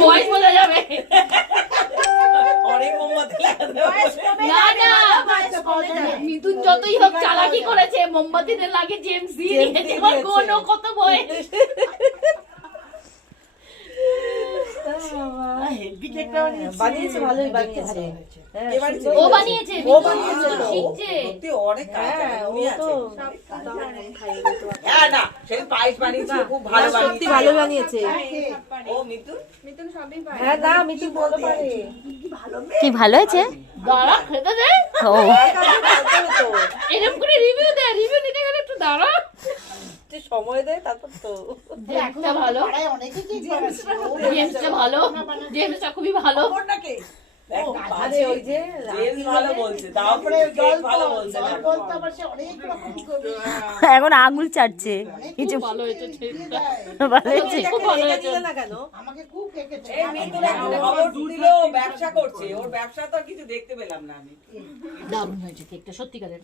বয়স বোঝা যাবে। অনেক মোমবাতি লাগাতে হবে। না না, মিথুন যতই হোক চালাকি করেছে, মোমবাতিতে লাগে জেমস দিয়ে দিয়েছে। আমার কোনো কত বয়স। বানিয়েছে, ভালোই বানিয়েছে। কে বানিয়েছে? ও বানিয়েছে, ও বানিয়েছে তো। শিখছে। সত্যি অনেক কাজ আছে, হ্যাঁ, ও উনি তো আছে। হ্যাঁ না, সেই পায়েস বানিয়েছে, খুব ভালো না, সত্যি বানিয়েছে। ভালো বানিয়েছে। ও মিতু? হ্যাঁ না, মিঠু বলতে পারে। কি ভালো হয়েছে? দাঁড়া, খেতে দে। ও এরকম করে রিভিউ দে, রিভিউ দিতে গেলে একটু দাঁড়া। যে সময় দেয় তারপর তো। জেমসটা ভালো, জেমসটা ভালো, জেমসটা খুবই ভালো। দেখ, আরে ওই যে জেমস ভালো বলছে, তাও কিন্তু কেক ভালো বলছে না। এখন আঙুল চাটছে কিছু ভালো হয়েছে টেস্টটা। ভালো হয়েছে। খুব ভালো এটা হয়েছে। দিলে না কেন? এই মিতুর এখন খবর দিলো, ব্যবসা করছে, ওর ব্যবসা তো আর কিছু দেখতে পেলাম না আমি। দারুণ হয়েছে কেকটা, সত্যিকারের।